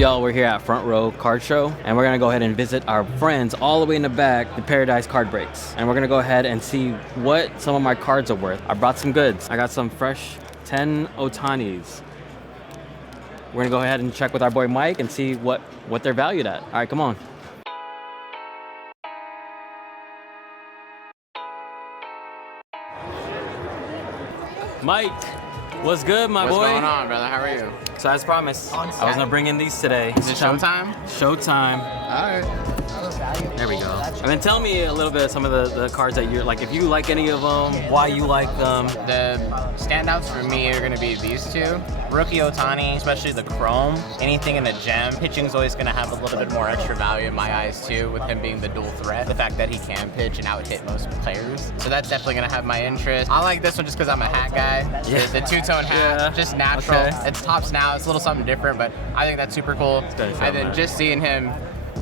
Y'all, we're here at Front Row Card Show, and we're gonna go ahead and visit our friends all the way in the back, the Paradise Card Breaks. And we're gonna go ahead and see what some of my cards are worth. I brought some goods. I got some fresh 10 Otanis. We're gonna go ahead and check with our boy Mike and see what they're valued at. All right, come on. Mike, what's good, my boy? What's going on, brother? How are you? So as promised, I was gonna bring in these today. Is it showtime? Showtime. All right. There we go. And then tell me a little bit of some of the cards that you're like, if you like any of them, why you like them. The standouts for me are going to be these two. Rookie Ohtani, especially the chrome. Anything in a gem. Pitching's always going to have a little bit more extra value in my eyes too, with him being the dual threat. The fact that he can pitch and out hit most players. So that's definitely going to have my interest. I like this one just because I'm a hat guy. Yeah. The two-tone hat, just natural. Okay. It's tops now. It's a little something different, but I think that's super cool. And then just seeing him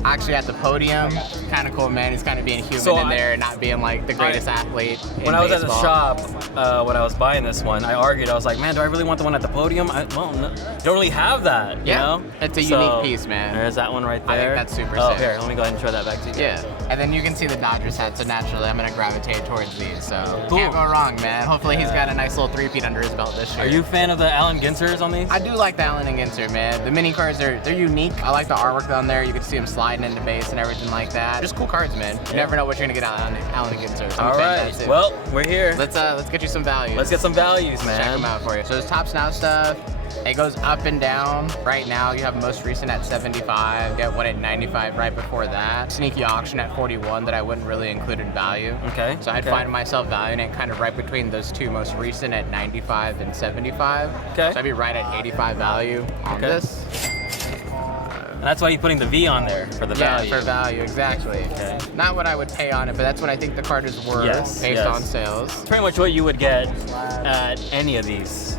actually at the podium, kind of cool, man. He's kind of being human in there and not being like the greatest athlete in When I was baseball. at the shop, when I was buying this one, I argued. I was like, man, do I really want the one at the podium? Well, no, you don't really have that, you know? It's a unique piece, man. There's that one right there. I think that's super sick. sick. Here, let me go ahead and show that back to you. Yeah, and then you can see the Dodgers hat, so naturally I'm going to gravitate towards these. So Cool. can't go wrong, man. Hopefully he's got a nice little three-peat under his belt this year. Are you a fan of the Allen Ginzers on these? I do like the Allen and Ginter, man. The mini cards, they're unique. I like the artwork on there. You can see him sliding into base and everything like that. Just cool cards, man. You never know what you're gonna get out of Allen and Ginter. All right. Well, we're here. Let's get you some values. Let's get some values, man. Check them out for you. So there's Tops Now stuff. It goes up and down. Right now, you have most recent at 75. Get one at 95 right before that. Sneaky auction at 41 that I wouldn't really include in value. Okay. So I'd find myself valuing it kind of right between those two most recent at 95 and 75. Okay. So I'd be right at 85 value on this. And that's why you're putting the V on there for the value. Yeah, for value, exactly. Okay. Not what I would pay on it, but that's what I think the card is worth based on sales. It's pretty much what you would get at any of these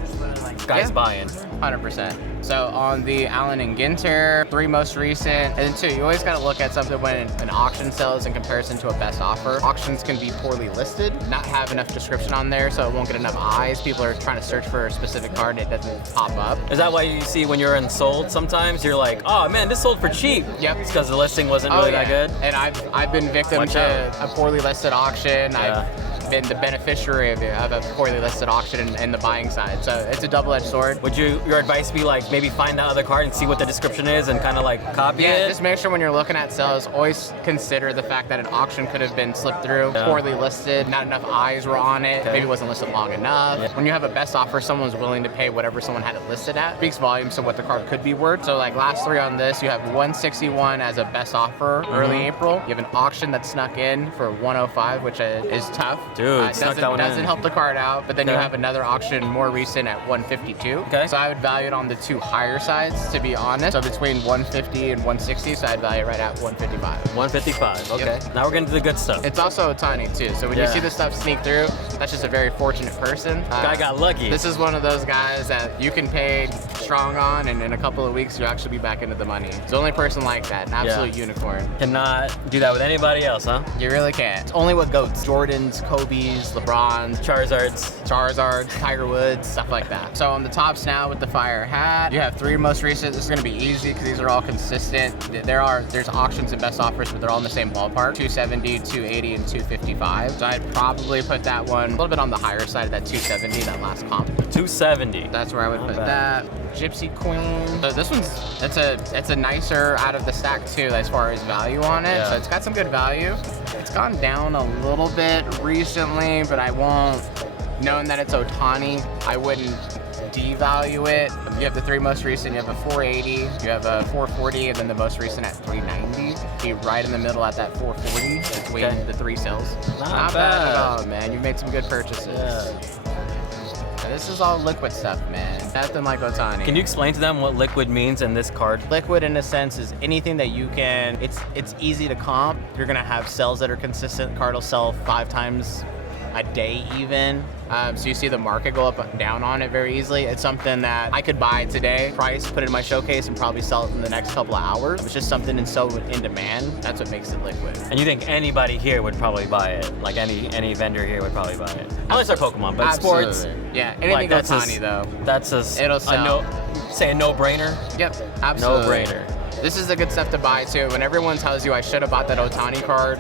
guys buying. 100%. So on the Allen and Ginter, 3 most recent, and then 2, you always got to look at something when an auction sells in comparison to a best offer. Auctions can be poorly listed, not have enough description on there, so it won't get enough eyes. People are trying to search for a specific card and it doesn't pop up. Is that why you see when you're in sold sometimes you're like, oh man, this sold for cheap? Yep. It's because the listing wasn't really that good? And I've been victim to a poorly listed auction. I've been the beneficiary of a poorly listed auction in the buying side. So it's a double-edged sword. Would your advice be like maybe find that other card and see what the description is and kind of like copy it? Yeah, just make sure when you're looking at sales, always consider the fact that an auction could have been slipped through, poorly listed, not enough eyes were on it, maybe it wasn't listed long enough. Yeah. When you have a best offer, someone's willing to pay whatever someone had it listed at. Speaks volumes to what the card could be worth. So like last 3 on this, you have 161 as a best offer early April. You have an auction that snuck in for 105, which is tough. Dude, snuck that one in. Doesn't help the card out, but then you have another auction more recent at 152. Okay. So I would value it on the 2 higher sides, to be honest. So between 150 and 160, so I'd value it right at 155. 155, okay. Yep. Now we're getting to the good stuff. It's also Ohtani too, so when you see this stuff sneak through, that's just a very fortunate person. Guy got lucky. This is one of those guys that you can pay strong on, and in a couple of weeks, you'll actually be back into the money. It's the only person like that, an absolute unicorn. Cannot do that with anybody else, huh? You really can't. It's only with GOATs. Jordans, Kobe's, LeBron's, Charizards, Tiger Woods, stuff like that. So on the Tops Now with the fire hat, you have 3 most recent. This is gonna be easy because these are all consistent. There's auctions and best offers, but they're all in the same ballpark. 270, 280, and 255. So I'd probably put that one a little bit on the higher side of that 270, that last comp. 270. That's where I would put that. Gypsy Queen. So this one's, it's a nicer out of the stack too as far as value on it. So it's got some good value. It's gone down a little bit recently, but I won't, knowing that it's Ohtani, I wouldn't devalue it. You have the 3 most recent, you have a 480, you have a 440, and then the most recent at 390. Be right in the middle at that 440 between the 3 sales. Not bad at all, man. You've made some good purchases. This is all liquid stuff, man. Nothing like Ohtani. Can you explain to them what liquid means in this card? Liquid, in a sense, is anything that you can. It's easy to comp. You're gonna have cells that are consistent. Card will sell 5 times a day even. So you see the market go up and down on it very easily. It's something that I could buy today, price, put it in my showcase, and probably sell it in the next couple of hours. It's just something so in demand. That's what makes it liquid. And you think anybody here would probably buy it? Like any vendor here would probably buy it? Unless they're Pokemon, but Absolutely. sports. Yeah, anything that's Otani though. That's a, It'll sell. Say a no-brainer? Yep, absolutely. No-brainer. This is the good stuff to buy too. When everyone tells you I should have bought that Otani card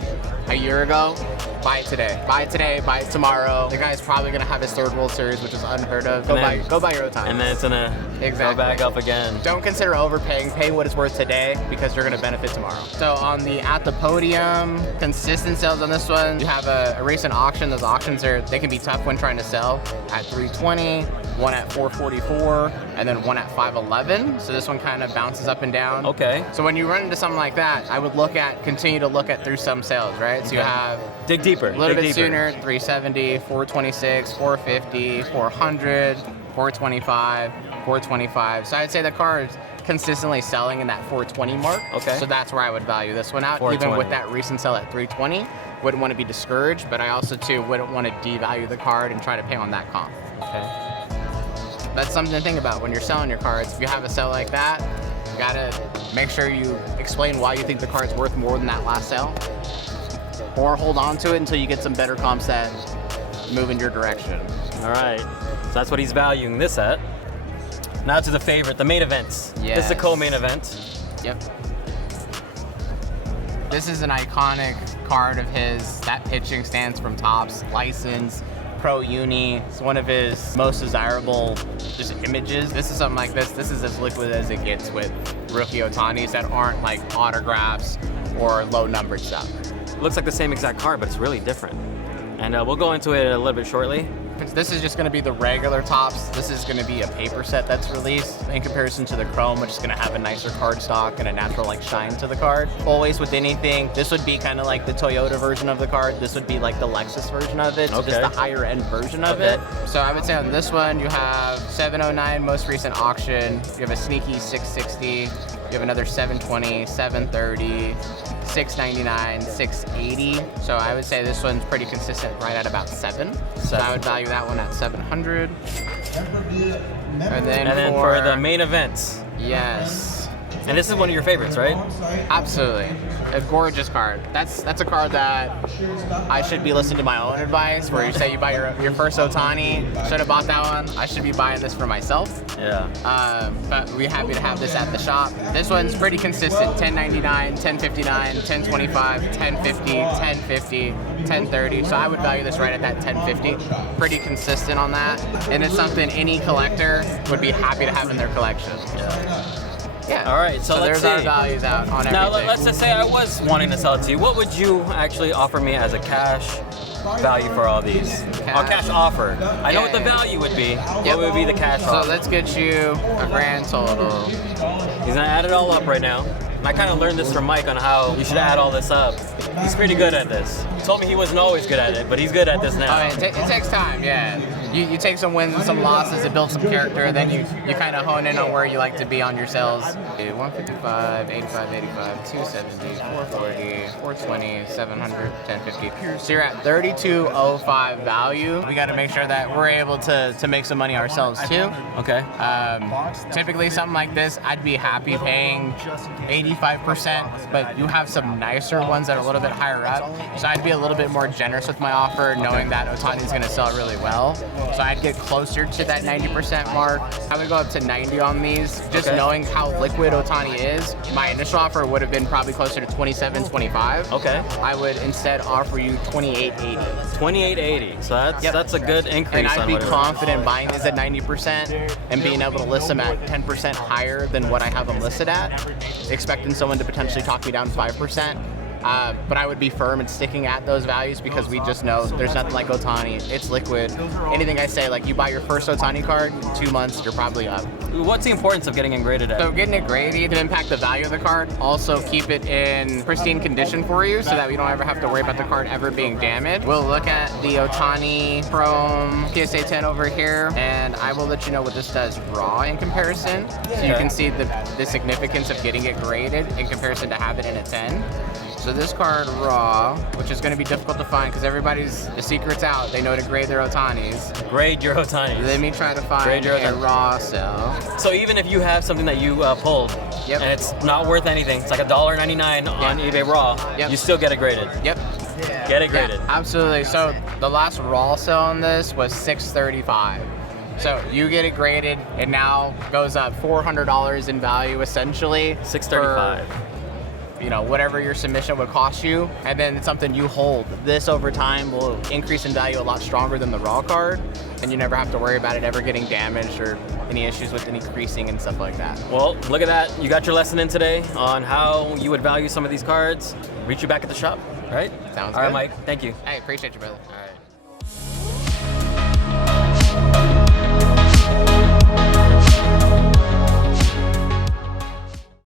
a year ago, buy it today. Buy it today, buy it tomorrow. The guy's probably gonna have his third World Series, which is unheard of. Go buy your Otani. And then it's gonna go back up again. Don't consider overpaying. Pay what it's worth today because you're gonna benefit tomorrow. So on the At the Podium, consistent sales on this one. You have a recent auction. Those auctions they can be tough when trying to sell. At 320, one at 444, and then one at 511. So this one kind of bounces up and down. Okay. So when you run into something like that, I would continue to look at through some sales, right? So you have dig deeper. A little bit sooner, 370, 426, 450, 400, 425, 425. So I'd say the card's consistently selling in that 420 mark. Okay. So that's where I would value this one out. Even with that recent sell at 320, wouldn't want to be discouraged, but I also too wouldn't want to devalue the card and try to pay on that comp. Okay. That's something to think about when you're selling your cards. If you have a sell like that, you gotta make sure you explain why you think the card's worth more than that last sale, or hold on to it until you get some better comps that move in your direction. All right, so that's what he's valuing this at. Now to the favorite, the main events. Yes. This is the co-main event. Yep. This is an iconic card of his. That pitching stance from Topps, license, Pro Uni. It's one of his most desirable just images. This is something like this. This is as liquid as it gets with rookie Otanis that aren't like autographs or low numbered stuff. Looks like the same exact card, but it's really different. And we'll go into it a little bit shortly. This is just going to be the regular Topps. This is going to be a paper set that's released in comparison to the Chrome, which is going to have a nicer card stock and a natural like shine to the card. Always with anything, this would be kind of like the Toyota version of the card. This would be like the Lexus version of it, so just the higher end version of it. So I would say on this one, you have 709 most recent auction. You have a sneaky 660. You have another 720, 730. 699, 680. So I would say this one's pretty consistent right at about 7. So I would value that one at 700. And then for the main events. Yes. And this is one of your favorites, right? Absolutely. A gorgeous card. That's a card that I should be listening to my own advice, where you say you buy your first Otani, should have bought that one. I should be buying this for myself. Yeah. But we're happy to have this at the shop. This one's pretty consistent. 1099, 1059, 1025, 1050, 1050, 1030. So I would value this right at that 1050. Pretty consistent on that. And it's something any collector would be happy to have in their collection. Yeah. All right, so let's there's see. our values out on everything. Now let's just say I was wanting to sell it to you. What would you actually offer me as a cash value for all these? Or cash offer. I know what the value would be. What would be the cash offer? So let's get you a grand total. He's gonna add it all up right now. And I kind of learned this from Mike on how you should add all this up. He's pretty good at this. He told me he wasn't always good at it, but he's good at this now. It takes time, yeah. You take some wins and some losses to build some character, then you kind of hone in on where you like to be on your sales. 155, 85, 85, 270, 440, 420, 700, 1050. So you're at 3205 value. We got to make sure that we're able to make some money ourselves too. Okay. Typically something like this, I'd be happy paying 85%, but you have some nicer ones that are a little bit higher up. So I'd be a little bit more generous with my offer, knowing that Otani's going to sell really well. So I'd get closer to that 90% mark. I would go up to 90 on these, just knowing how liquid Otani is. My initial offer would have been probably closer to 27, 25. Okay. I would instead offer you 28.80. 28.80. So that's a good increase. And I'd be confident buying these at 90% and being able to list them at 10% higher than what I have them listed at, expecting someone to potentially talk me down 5%. But I would be firm in sticking at those values because we just know there's nothing like Otani. It's liquid. Anything I say, like you buy your first Otani card, 2 months, you're probably up. What's the importance of getting it graded at? So getting it graded can impact the value of the card. Also keep it in pristine condition for you so that we don't ever have to worry about the card ever being damaged. We'll look at the Otani Chrome PSA 10 over here, and I will let you know what this does raw in comparison. So you can see the significance of getting it graded in comparison to have it in a 10. So this card raw, which is going to be difficult to find because the secret's out. They know to grade their Otanis. Grade your Otanis. Let me try to find a raw sell. So even if you have something that you pulled, Yep. and it's not worth anything, it's like $1.99 on eBay raw, Yep. you still get it graded. Yep. Get it graded. Yeah, absolutely. So the last raw sell on this was $635. So you get it graded, it now goes up $400 in value essentially. $635. You know, whatever your submission would cost you, and then it's something you hold. This over time will increase in value a lot stronger than the raw card, and you never have to worry about it ever getting damaged or any issues with any creasing and stuff like that. Well, look at that. You got your lesson in today on how you would value some of these cards. Reach you back at the shop, right? Sounds All right, good. Mike. Thank you. Hey, appreciate you, brother. All right.